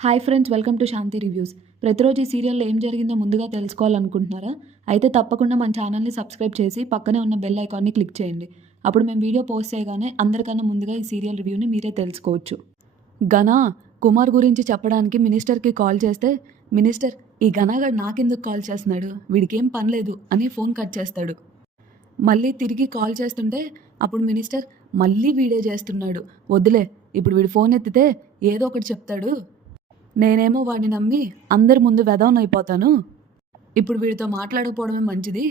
Hi friends, welcome to Shanti reviews. ప్రతిరోజు ఈ సీరియల్లో ఏం జరిగిందో ముందుగా తెలుసుకోవాలనుకుంటున్నారా? అయితే తప్పకుండా మన ఛానల్ని సబ్స్క్రైబ్ చేసి పక్కనే ఉన్న బెల్ ఐకాన్ని క్లిక్ చేయండి. అప్పుడు మేము వీడియో పోస్ట్ చేయగానే అందరికన్నా ముందుగా ఈ సీరియల్ రివ్యూని మీరే తెలుసుకోవచ్చు. ఘన కుమార్ గురించి చెప్పడానికి మినిస్టర్కి కాల్ చేస్తే, మినిస్టర్ ఈ ఘనగాడు నాకెందుకు కాల్ చేస్తున్నాడు, వీడికేం పని లేదు అని ఫోన్ కట్ చేస్తాడు. మళ్ళీ తిరిగి కాల్ చేస్తుంటే అప్పుడు మినిస్టర్ మళ్ళీ వీడే చేస్తున్నాడు, వద్దులే ఇప్పుడు వీడు ఫోన్ ఎత్తితే ఏదో ఒకటి చెప్తాడు, నేనేమో వాడిని నమ్మి అందరి ముందు వెధవనైపోతాను, ఇప్పుడు వీడితో మాట్లాడకపోవడమే మంచిది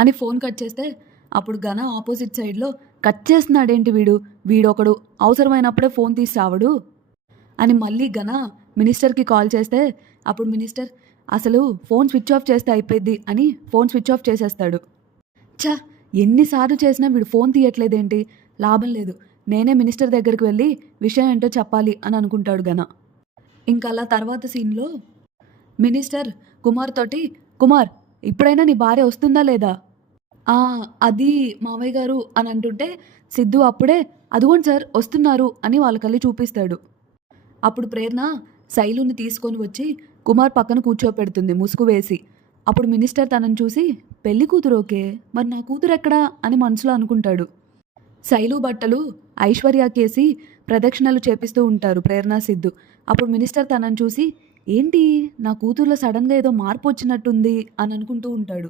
అని ఫోన్ కట్ చేస్తే అప్పుడు ఘన ఆపోజిట్ సైడ్లో కట్ చేస్తున్నాడేంటి వీడొకడు అవసరమైనప్పుడే ఫోన్ తీసి రావడు అని మళ్ళీ ఘన మినిస్టర్కి కాల్ చేస్తే అప్పుడు మినిస్టర్ అసలు ఫోన్ స్విచ్ ఆఫ్ చేస్తే అయిపోద్ది అని ఫోన్ స్విచ్ ఆఫ్ చేసేస్తాడు. ఛా, ఎన్నిసార్లు చేసినా వీడు ఫోన్ తీయట్లేదేంటి, లాభం లేదు, నేనే మినిస్టర్ దగ్గరికి వెళ్ళి విషయం ఏంటో చెప్పాలి అని అనుకుంటాడు ఘన. ఇంకా అలా తర్వాత సీన్లో మినిస్టర్ కుమార్ తోటి, కుమార్ ఇప్పుడైనా నీ భార్య వస్తుందా లేదా, అది మావయ్య గారు అని అంటుంటే సిద్ధు అప్పుడే అదిగోండి సార్ వస్తున్నారు అని వాళ్ళకల్లి చూపిస్తాడు. అప్పుడు ప్రేరణ శైలుని తీసుకొని వచ్చి కుమార్ పక్కన కూర్చోపెడుతుంది ముసుగు వేసి. అప్పుడు మినిస్టర్ తనని చూసి పెళ్లి కూతురు ఓకే, మరి నా కూతురు ఎక్కడా అని మనసులో అనుకుంటాడు. శైలు బట్టలు ఐశ్వర్యకేసి ప్రదక్షిణలు చేపిస్తూ ఉంటారు ప్రేరణ సిద్ధు. అప్పుడు మినిస్టర్ తనని చూసి ఏంటి నా కూతురులో సడన్గా ఏదో మార్పు వచ్చినట్టుంది అని అనుకుంటూ ఉంటాడు.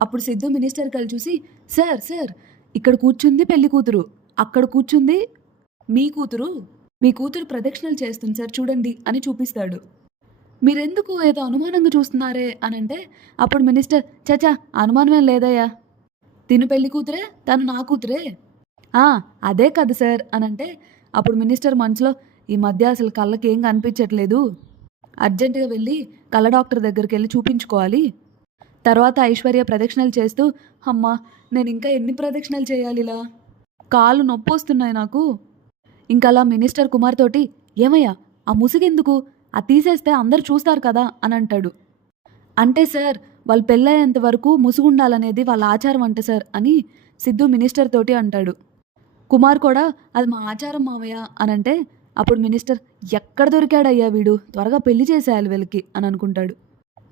అప్పుడు సిద్ధు మినిస్టర్ కలిసి చూసి సార్ సార్ ఇక్కడ కూర్చుంది పెళ్లి కూతురు, అక్కడ కూర్చుంది మీ కూతురు, మీ కూతురు ప్రదక్షిణలు చేస్తుంది సార్ చూడండి అని చూపిస్తాడు. మీరెందుకు ఏదో అనుమానంగా చూస్తున్నారే అని అంటే అప్పుడు మినిస్టర్ చచా అనుమానమేం లేదయ్యా, తిను పెళ్లి కూతురే తను నా కూతురే, అదే కదా సార్ అని అంటే అప్పుడు మినిస్టర్ మనసులో ఈ మధ్య అసలు కళ్ళకి ఏం కనిపించట్లేదు, అర్జెంటుగా వెళ్ళి కళ్ళ డాక్టర్ దగ్గరికి వెళ్ళి చూపించుకోవాలి. తర్వాత ఐశ్వర్య ప్రదక్షిణలు చేస్తూ అమ్మా నేను ఇంకా ఎన్ని ప్రదక్షిణలు చేయాలి, ఇలా కాళ్ళు నొప్పి వస్తున్నాయి నాకు. ఇంకా అలా మినిస్టర్ కుమార్ తోటి ఏమయ్యా ఆ ముసుగెందుకు, అది తీసేస్తే అందరు చూస్తారు కదా అని అంటాడు. అంటే సార్ వాళ్ళు పెళ్ళయ్యేంత వరకు ముసుగుండాలనేది వాళ్ళ ఆచారం అంట సార్ అని సిద్ధు మినిస్టర్ తోటి అంటాడు. కుమార్ కూడా అది మా ఆచారం మావయ్య అని అంటే అప్పుడు మినిస్టర్ ఎక్కడ దొరికాడయ్యా వీడు, త్వరగా పెళ్లి చేసేయాలి వీళ్ళకి అని అనుకుంటాడు.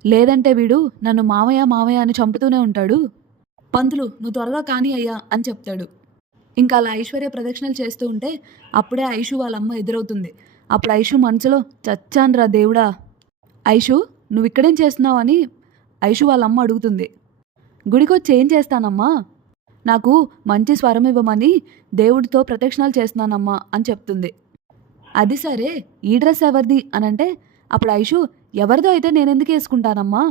లేదంటే వీడు నన్ను మావయ్య మావయ్య అని చంపుతూనే ఉంటాడు, పంతులు నువ్వు త్వరగా కానీ అయ్యా అని చెప్తాడు. ఇంకా అలా ఐశ్వర్య ప్రదక్షిణలు చేస్తూ ఉంటే అప్పుడే ఐషు వాళ్ళ అమ్మ ఎదురవుతుంది. అప్పుడు ఐషు మనసులో చచ్చాన్రా దేవుడా, ఐషు నువ్వు ఇక్కడేం చేస్తున్నావు అని ఐషు వాళ్ళ అమ్మ అడుగుతుంది. గుడికొచ్చి ఏం చేస్తానమ్మా, నాకు మంచి స్వరం ఇవ్వమని దేవుడితో ప్రదక్షిణాలు చేస్తున్నానమ్మా అని చెప్తుంది. అది సరే ఈ డ్రెస్ ఎవరిది అని అంటే అప్పుడు ఐషు ఎవరిదో అయితే నేనెందుకు వేసుకుంటానమ్మా,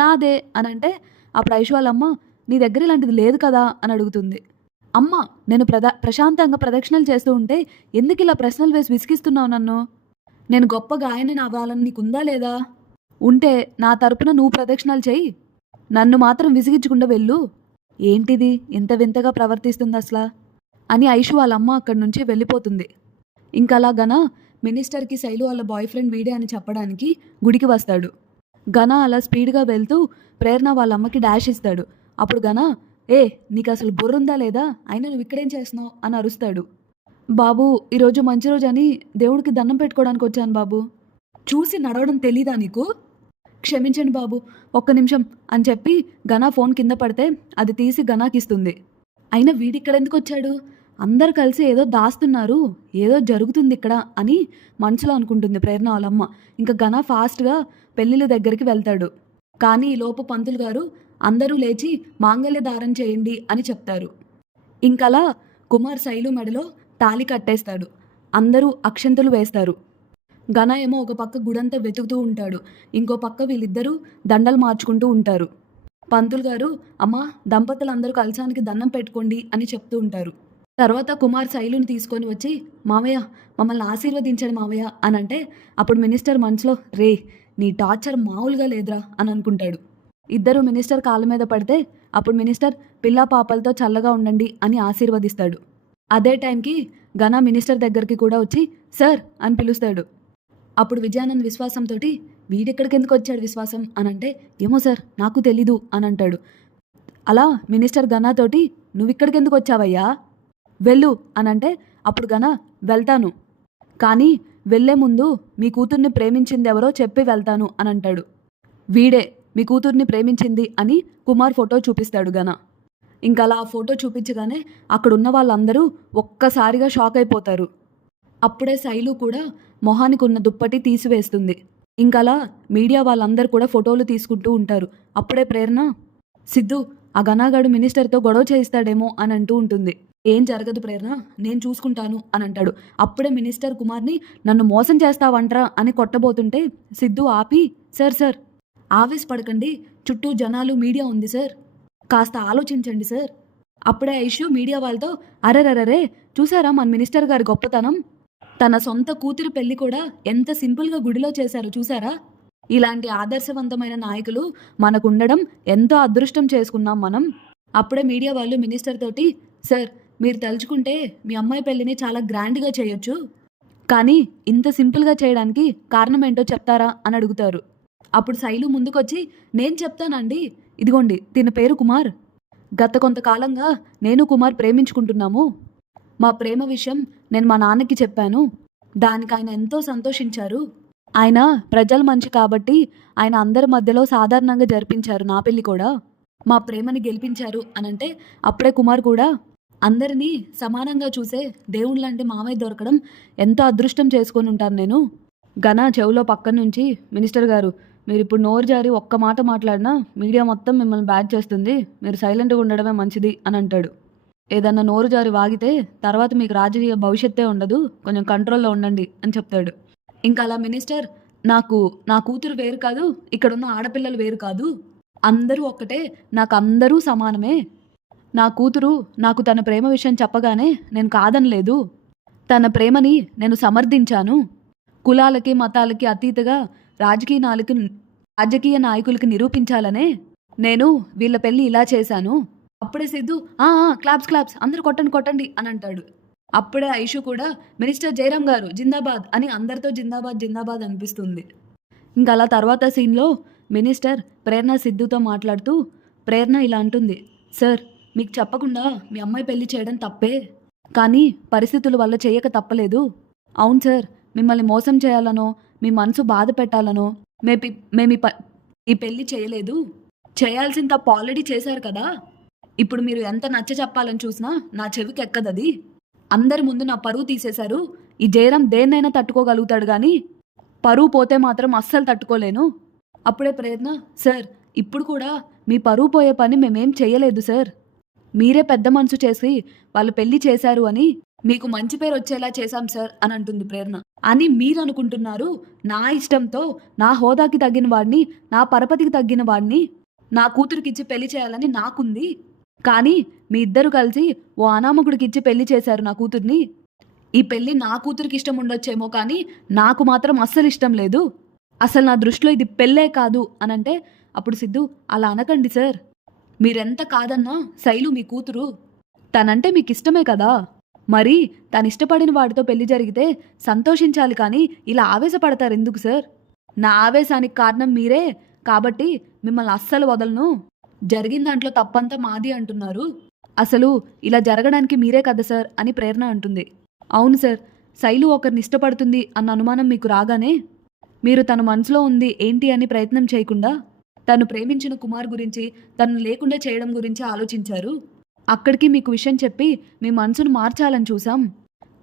నాదే అని అంటే అప్పుడు ఐషు వాళ్ళమ్మ నీ దగ్గర ఇలాంటిది లేదు కదా అని అడుగుతుంది. అమ్మ నేను ప్రశాంతంగా ప్రదక్షిణలు చేస్తూ ఉంటే ఎందుకు ఇలా ప్రశ్నలు వేసి విసిగిస్తున్నావు నన్ను, నేను గొప్ప గాయని అవ్వాలని నీకుందా లేదా, ఉంటే నా తరపున నువ్వు ప్రదక్షిణాలు చెయ్యి, నన్ను మాత్రం విసిగించకుండా వెళ్ళు, ఏంటిది ఇంత వింతగా ప్రవర్తిస్తుంది అసలు అని ఐషు వాళ్ళ అమ్మ అక్కడి నుంచి వెళ్ళిపోతుంది. ఇంకా అలా ఘన మినిస్టర్కి శైలు వాళ్ళ బాయ్ ఫ్రెండ్ వీడే అని చెప్పడానికి గుడికి వస్తాడు. ఘన అలా స్పీడ్గా వెళ్తూ ప్రేరణ వాళ్ళ అమ్మకి డాష్ ఇస్తాడు. అప్పుడు ఘన నీకు అసలు బుర్రుందా లేదా, అయినా నువ్వు ఇక్కడేం చేస్తున్నావు అని అరుస్తాడు. బాబు ఈరోజు మంచి రోజు అని దేవుడికి దండం పెట్టుకోవడానికి వచ్చాను బాబు, చూసి నడవడం తెలీదా నీకు, క్షమించండి బాబు ఒక్క నిమిషం అని చెప్పి ఘన ఫోన్ కింద పడితే అది తీసి ఘనాకి ఇస్తుంది. అయినా వీడిక్కడ ఎందుకు వచ్చాడు, అందరు కలిసి ఏదో దాస్తున్నారు, ఏదో జరుగుతుంది ఇక్కడ అని మనసులో అనుకుంటుంది ప్రేరణ వాళ్ళమ్మ. ఇంకా ఘన ఫాస్ట్గా పెళ్ళిళ్ళ దగ్గరికి వెళ్తాడు. కానీ ఈలోపు పంతులు గారు అందరూ లేచి మాంగళ్య దారం చేయండి అని చెప్తారు. ఇంకలా కుమార్ శైలు మెడలో తాళి కట్టేస్తాడు, అందరూ అక్షంతలు వేస్తారు. ఘన ఏమో ఒక పక్క గుడంతా వెతుకుతూ ఉంటాడు, ఇంకో పక్క వీళ్ళిద్దరూ దండలు మార్చుకుంటూ ఉంటారు. పంతులు గారు అమ్మా దంపతులందరూ కలశానికి దండం పెట్టుకోండి అని చెప్తూ ఉంటారు. తర్వాత కుమార్ శైలుని తీసుకొని వచ్చి మావయ్య మమ్మల్ని ఆశీర్వదించండి మావయ్య అని అంటే అప్పుడు మినిస్టర్ మనసులో రే నీ టార్చర్ మామూలుగా లేదురా అని అనుకుంటాడు. ఇద్దరు మినిస్టర్ కాళ్ళ మీద పడితే అప్పుడు మినిస్టర్ పిల్లా పాపలతో చల్లగా ఉండండి అని ఆశీర్వదిస్తాడు. అదే టైంకి ఘన మినిస్టర్ దగ్గరికి కూడా వచ్చి సార్ అని పిలుస్తాడు. అప్పుడు విజయానంద్ విశ్వాసంతో వీడెక్కడికి ఎందుకు వచ్చాడు విశ్వాసం అని అంటే ఏమో సార్ నాకు తెలీదు అని అంటాడు. అలా మినిస్టర్ ఘనాతోటి నువ్వు ఇక్కడికి ఎందుకు వచ్చావయ్యా, వెళ్ళు అని అంటే అప్పుడు ఘన వెళ్తాను, కానీ వెళ్ళే ముందు మీ కూతుర్ని ప్రేమించింది ఎవరో చెప్పి వెళ్తాను అని అంటాడు. వీడే మీ కూతుర్ని ప్రేమించింది అని కుమార్ ఫోటో చూపిస్తాడు గన. ఇంకలా ఆ ఫోటో చూపించగానే అక్కడున్న వాళ్ళందరూ ఒక్కసారిగా షాక్ అయిపోతారు. అప్పుడే శైలు కూడా మొహానికి ఉన్న దుప్పటి తీసివేస్తుంది. ఇంకలా మీడియా వాళ్ళందరూ కూడా ఫోటోలు తీసుకుంటూ ఉంటారు. అప్పుడే ప్రేరణ, సిద్ధు ఆ గనాగాడు మినిస్టర్తో గొడవ చేయిస్తాడేమో అని అంటూ ఉంటుంది. ఏం జరగదు ప్రేరణ, నేను చూసుకుంటాను అని అంటాడు. అప్పుడే మినిస్టర్ కుమార్ని నన్ను మోసం చేస్తావంట్రా అని కొట్టబోతుంటే సిద్ధు ఆపి, సార్ సార్ ఆవేశపడకండి, చుట్టూ జనాలు మీడియా ఉంది సార్, కాస్త ఆలోచించండి సార్. అప్పుడే ఐషు మీడియా వాళ్ళతో, అరెరరే చూసారా మన మినిస్టర్ గారి గొప్పతనం, తన సొంత కూతురు పెళ్లి కూడా ఎంత సింపుల్గా గుడిలో చేశారు చూసారా, ఇలాంటి ఆదర్శవంతమైన నాయకులు మనకుండడం ఎంతో అదృష్టం చేసుకున్నాం మనం. అప్పుడే మీడియా వాళ్ళు మినిస్టర్ తోటి, సార్ మీరు తలుచుకుంటే మీ అమ్మాయి పెళ్లిని చాలా గ్రాండ్గా చేయొచ్చు, కానీ ఇంత సింపుల్గా చేయడానికి కారణం ఏంటో చెప్తారా అని అడుగుతారు. అప్పుడు శైలు ముందుకొచ్చి, నేను చెప్తానండి, ఇదిగోండి తిన పేరు కుమార్, గత కొంతకాలంగా నేను కుమార్ ప్రేమించుకుంటున్నాము, మా ప్రేమ విషయం నేను మా నాన్నకి చెప్పాను, దానికి ఆయన ఎంతో సంతోషించారు, ఆయన ప్రజల మంచి కాబట్టి ఆయన అందరి మధ్యలో సాధారణంగా జరిపించారు నా పెళ్ళి కూడా, మా ప్రేమని గెలిపించారు అనంటే అప్పుడే కుమార్ కూడా, అందరినీ సమానంగా చూసే దేవుళ్ళంటే మామయ్య దొరకడం ఎంతో అదృష్టం చేసుకొని ఉంటాను నేను. ఘన చెవులో పక్కన నుంచి, మినిస్టర్ గారు మీరు ఇప్పుడు నోరు జారి ఒక్క మాట మాట్లాడినా మీడియా మొత్తం మిమ్మల్ని బ్యాడ్ చేస్తుంది, మీరు సైలెంట్గా ఉండడమే మంచిది అని అంటాడు. ఏదన్నా నోరు జారి వాగితే తర్వాత మీకు రాజకీయ భవిష్యత్తే ఉండదు, కొంచెం కంట్రోల్లో ఉండండి అని చెప్తాడు. ఇంకా అలా మినిస్టర్, నాకు నా కూతురు వేరు కాదు, ఇక్కడున్న ఆడపిల్లలు వేరు కాదు, అందరూ ఒక్కటే, నాకు అందరూ సమానమే, నా కూతురు నాకు తన ప్రేమ విషయం చెప్పగానే నేను కాదనలేదు, తన ప్రేమని నేను సమర్థించాను, కులాలకి మతాలకి అతీతగా రాజకీయ నాయకులకి నిరూపించాలనే నేను వీళ్ళ పెళ్ళి ఇలా చేశాను. అప్పుడే సిద్ధు, క్లాప్స్ అందరూ కొట్టండి అని అంటాడు. అప్పుడే ఐషు కూడా, మినిస్టర్ జయరాం గారు జిందాబాద్ అని అందరితో జిందాబాద్ అనిపిస్తుంది. ఇంకా అలా తర్వాత సీన్లో మినిస్టర్ ప్రేరణ సిద్ధుతో మాట్లాడుతూ, ప్రేరణ ఇలా అంటుంది, సార్ మీకు చెప్పకుండా మీ అమ్మాయి పెళ్లి చేయడం తప్పే, కానీ పరిస్థితుల వల్ల చేయక తప్పలేదు. అవును సార్, మిమ్మల్ని మోసం చేయాలనో మీ మనసు బాధ పెట్టాలనో మేము ఈ పెళ్ళి చేయలేదు, చేయాల్సిన తప్పు ఆల్రెడీ చేశారు కదా, ఇప్పుడు మీరు ఎంత నచ్చ చెప్పాలని చూసినా నా చెవికి ఎక్కదది, అందరి ముందు నా పరువు తీసేశారు, ఈ జయరాం దేన్నైనా తట్టుకోగలుగుతాడు కానీ పరువు పోతే మాత్రం అస్సలు తట్టుకోలేను. అప్పుడే ప్రేరణ, సార్ ఇప్పుడు కూడా మీ పరువు పోయే పని మేమేం చేయలేదు సార్, మీరే పెద్ద మనసు చేసి వాళ్ళు పెళ్లి చేశారు అని మీకు మంచి పేరు వచ్చేలా చేశాం సార్ అని అంటుంది ప్రేరణ. అని మీరు అనుకుంటున్నారు, నా ఇష్టంతో నా హోదాకి తగ్గిన వాడిని, నా పరపతికి తగ్గిన వాడిని నా కూతురికిచ్చి పెళ్లి చేయాలని నాకుంది, కానీ మీ ఇద్దరు కలిసి ఓ అనామకుడికి ఇచ్చి పెళ్లి చేశారు నా కూతుర్ని, ఈ పెళ్లి నా కూతురికి ఇష్టం ఉండొచ్చేమో కానీ నాకు మాత్రం అస్సలు ఇష్టం లేదు, అసలు నా దృష్టిలో ఇది పెళ్ళే కాదు అనంటే అప్పుడు సిద్ధు, అలా అనకండి సార్, మీరెంత కాదన్నా శైలు మీ కూతురు, తనంటే మీకు ఇష్టమే కదా, మరి తను ఇష్టపడిన వాడితో పెళ్లి జరిగితే సంతోషించాలి కానీ ఇలా ఆవేశపడతారు ఎందుకు సార్, నా ఆవేశానికి కారణం మీరే కాబట్టి మిమ్మల్ని అస్సలు వదలను, జరిగిన దాంట్లో తప్పంతా మాది అంటున్నారు, అసలు ఇలా జరగడానికి మీరే కదా సార్ అని ప్రేరణ అంటుంది. అవును సార్, శైలు ఒకరిని ఇష్టపడుతుంది అన్న అనుమానం మీకు రాగానే మీరు తన మనసులో ఉంది ఏంటి అని ప్రయత్నం చేయకుండా తను ప్రేమించిన కుమార్ గురించి, తను లేకుండా చేయడం గురించి ఆలోచించారు, అక్కడికి మీకు విషయం చెప్పి మీ మనసును మార్చాలని చూసాం,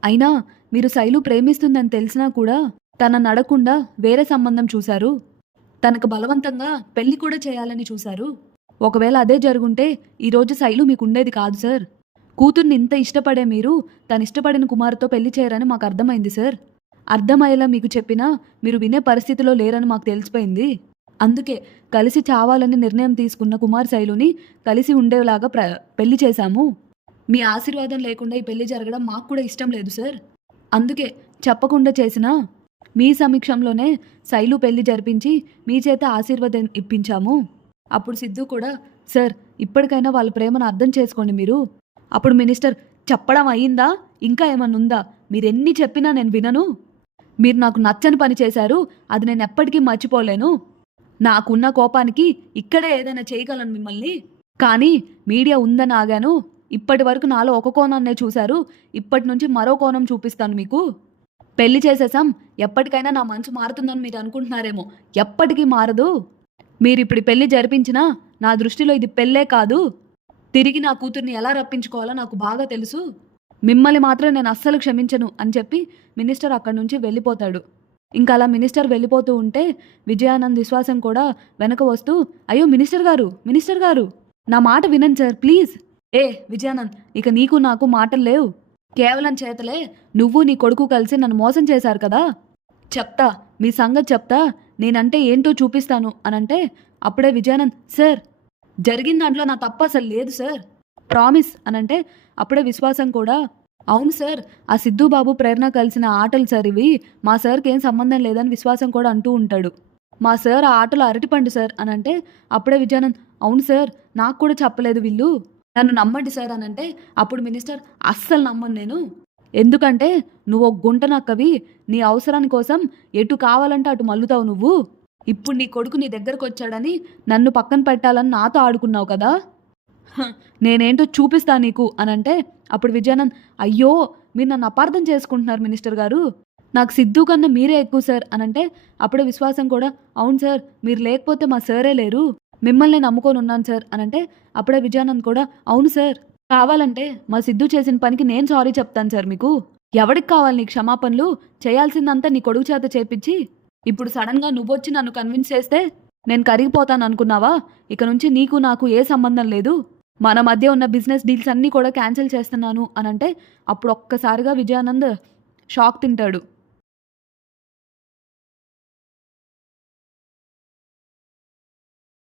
అయినా మీరు శైలు ప్రేమిస్తుందని తెలిసినా కూడా తనని అడగకుండా వేరే సంబంధం చూశారు, తనకు బలవంతంగా పెళ్లి కూడా చేయాలని చూశారు, ఒకవేళ అదే జరుగుంటే ఈరోజు శైలు మీకు ఉండేది కాదు సార్, కూతుర్ని ఇంత ఇష్టపడే మీరు తను ఇష్టపడిన కుమార్తో పెళ్లి చేయరని మాకు అర్థమైంది సార్, అర్థమయ్యేలా మీకు చెప్పినా మీరు వినే పరిస్థితిలో లేరని మాకు తెలిసిపోయింది, అందుకే కలిసి చావాలని నిర్ణయం తీసుకున్న కుమార్ శైలుని కలిసి ఉండేలాగా పెళ్లి చేశాము, మీ ఆశీర్వాదం లేకుండా ఈ పెళ్లి జరగడం మాకు కూడా ఇష్టం లేదు సార్, అందుకే చెప్పకుండా చేసినా మీ సమక్షంలోనే శైలు పెళ్లి జరిపించి మీ చేత ఆశీర్వాదం ఇప్పించాము. అప్పుడు సిద్ధు కూడా, సార్ ఇప్పటికైనా వాళ్ళ ప్రేమను అర్థం చేసుకోండి మీరు. అప్పుడు మినిస్టర్, చెప్పడం అయ్యిందా, ఇంకా ఏమన్నా ఉందా, మీరెన్ని చెప్పినా నేను వినను, మీరు నాకు నచ్చని పని చేశారు, అది నేను ఎప్పటికీ మర్చిపోలేను, నాకున్న కోపానికి ఇక్కడే ఏదైనా చేయగలను మిమ్మల్ని, కానీ మీడియా ఉందని ఆగాను, ఇప్పటి వరకు నాలో ఒక కోణాన్నే చూశారు, ఇప్పటి నుంచి మరో కోణం చూపిస్తాను మీకు, పెళ్లి చేసేసాం, ఎప్పటికైనా నా మనసు మారుతుందని మీరు అనుకుంటున్నారేమో. ఎప్పటికీ మారదు. మీరిప్పుడు పెళ్లి జరిపించినా నా దృష్టిలో ఇది పెళ్ళే కాదు. తిరిగి నా కూతుర్ని ఎలా రప్పించుకోవాలో నాకు బాగా తెలుసు. మిమ్మల్ని మాత్రం నేను అస్సలు క్షమించను అని చెప్పి మినిస్టర్ అక్కడి నుంచి వెళ్ళిపోతాడు. ఇంకా అలా మినిస్టర్ వెళ్ళిపోతూ ఉంటే విజయానంద్ విశ్వాసం కూడా వెనక వస్తూ, అయ్యో మినిస్టర్ గారు నా మాట వినండి సార్ ప్లీజ్. విజయానంద్, ఇక నీకు నాకు మాటలు లేవు. కేవలం చేతలే నువ్వు నీ కొడుకు కలిసి నన్ను మోసం చేశారు కదా. చెప్తా, మీ సంగతి చెప్తా, నేనంటే ఏంటో చూపిస్తాను అనంటే అప్పుడే విజయానంద్, సార్ జరిగిన దాంట్లో నా తప్పు అసలు లేదు సార్, ప్రామిస్ అనంటే అప్పుడే విశ్వాసం కూడా, అవును సార్, ఆ సిద్ధుబాబు ప్రేరణ కలిసిన ఆటలు సార్ ఇవి, మా సార్కి ఏం సంబంధం లేదని విశ్వాసం కూడా అంటూ ఉంటాడు. మా సార్ ఆ ఆటలు అరటిపండు సార్ అనంటే అప్పుడే విజయానంద్, అవును సార్, నాకు కూడా చెప్పలేదు వీళ్ళు, నన్ను నమ్మండి సార్ అనంటే అప్పుడు మినిస్టర్, అస్సలు నమ్మను నేను, ఎందుకంటే నువ్వు ఒక గుంట నక్కవి, నీ అవసరాని కోసం ఎటు కావాలంటే అటు మల్లుతావు నువ్వు. ఇప్పుడు నీ కొడుకు నీ దగ్గరకు వచ్చాడని నన్ను పక్కన పెట్టాలని నాతో ఆడుకున్నావు కదా, నేనేంటో చూపిస్తా నీకు అనంటే అప్పుడు విజయానంద్, అయ్యో మీరు నన్ను అపార్థం చేసుకుంటున్నారు మినిస్టర్ గారు, నాకు సిద్ధు కన్నా మీరే ఎక్కువ సార్ అనంటే అప్పుడే విశ్వాసం కూడా, అవును సార్, మీరు లేకపోతే మా సారే లేరు, మిమ్మల్ని నమ్ముకొని ఉన్నాను సార్ అనంటే అప్పుడే విజయానంద్ కూడా, అవును సార్, కావాలంటే మా సిద్ధు చేసిన పనికి నేను సారీ చెప్తాను సార్ మీకు, ఎవడికి కావాలి నీ క్షమాపణలు, చేయాల్సిందంతా నీ కొడుకు చేత చేపించి ఇప్పుడు సడన్గా నువ్వొచ్చి నన్ను కన్విన్స్ చేస్తే నేను కరిగిపోతాను అనుకున్నావా, ఇక నుంచి నీకు నాకు ఏ సంబంధం లేదు, మన మధ్య ఉన్న బిజినెస్ డీల్స్ అన్నీ కూడా క్యాన్సిల్ చేస్తున్నాను అనంటే అప్పుడు ఒక్కసారిగా విజయానంద్ షాక్ తింటాడు.